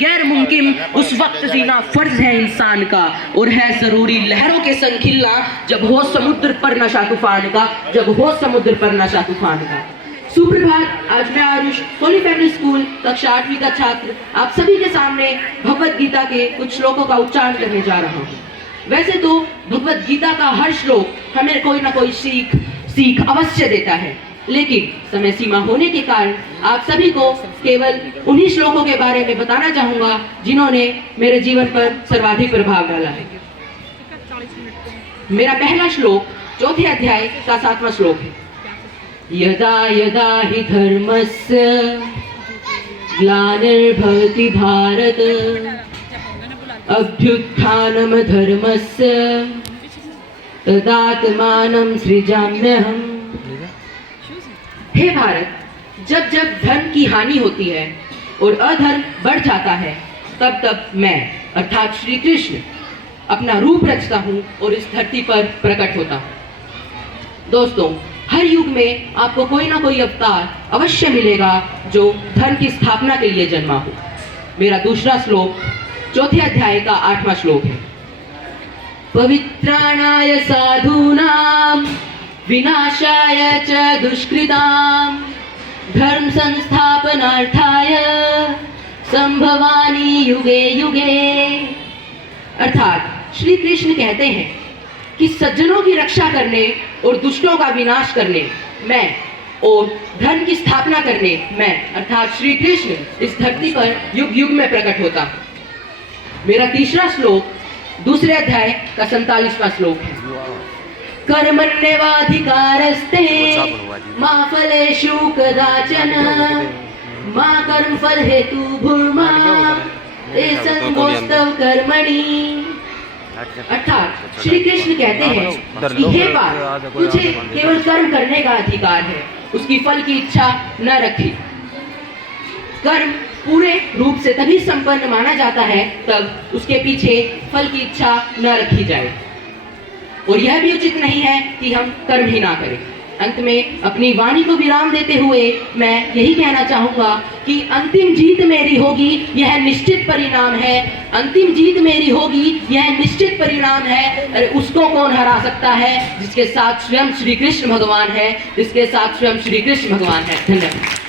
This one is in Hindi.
गैर मुमकिन उस वक्त जीना फर्ज है इंसान का, और है जरूरी लहरों के संग खिलना जब हो समुद्र पर नशा तूफान का, जब हो समुद्र पर नशा तूफान का। सुप्रभात। आज मैं आरुष होली फैमिली स्कूल कक्षा 8वीं का छात्र आप सभी के सामने भगवत गीता के कुछ श्लोकों का उच्चारण करने जा रहा हूँ। वैसे तो भगवत गीता का हर श्लोक हमें कोई ना कोई सीख अवश्य देता है, लेकिन समय सीमा होने के कारण आप सभी को केवल उन्हीं श्लोकों के बारे में बताना चाहूंगा जिन्होंने मेरे जीवन पर सर्वाधिक प्रभाव डाला है। मेरा पहला श्लोक 4थे अध्याय का 7वां श्लोक है। यदा यदा हि धर्मस्य ग्लानिर्भवति भारत अभ्युत्थानम धर्मस्य तदात्मानं सृजाम्यहम्। हे भारत, जब जब धर्म की हानि होती है और अधर्म बढ़ जाता है, तब तब मैं अर्थात श्री कृष्ण अपना रूप रचता हूँ और इस धरती पर प्रकट होता हूँ। दोस्तों, हर युग में आपको कोई ना कोई अवतार अवश्य मिलेगा जो धर्म की स्थापना के लिए जन्मा हो। मेरा दूसरा श्लोक 4थे अध्याय का 8वां श्लोक है। पवित्राणाय साधूनां विनाशाय च दुष्कृतां धर्म संस्थापनार्थाय संभवानि युगे युगे। अर्थात श्री कृष्ण कहते हैं कि सज्जनों की रक्षा करने और दुष्टों का विनाश करने मैं, और धर्म की स्थापना करने मैं अर्थात श्री कृष्ण इस धरती पर युग युग में प्रकट होता हूँ। मेरा तीसरा श्लोक 2 अध्याय का 47वां श्लोक है। कर्मण्येवाधिकारस्ते मा फलेषु कदाचन मा कर्मफल हेतु भूर्मा ते संगोस्तव कर्मणि। अर्थात श्री कृष्ण कहते हैं कि हे पार्थ, तुझे केवल कर्म करने का अधिकार है, उसकी फल की इच्छा न रखी। कर्म पूरे रूप से तभी संपन्न माना जाता है तब उसके पीछे फल की इच्छा न रखी जाए, और यह भी उचित नहीं है कि हम कर्म ही ना करें। अंत में अपनी वाणी को विराम देते हुए मैं यही कहना चाहूंगा कि अंतिम जीत मेरी होगी, यह निश्चित परिणाम है। अंतिम जीत मेरी होगी, यह निश्चित परिणाम है। अरे उसको कौन हरा सकता है जिसके साथ स्वयं श्री कृष्ण भगवान है, जिसके साथ स्वयं श्री कृष्ण भगवान है। धन्यवाद।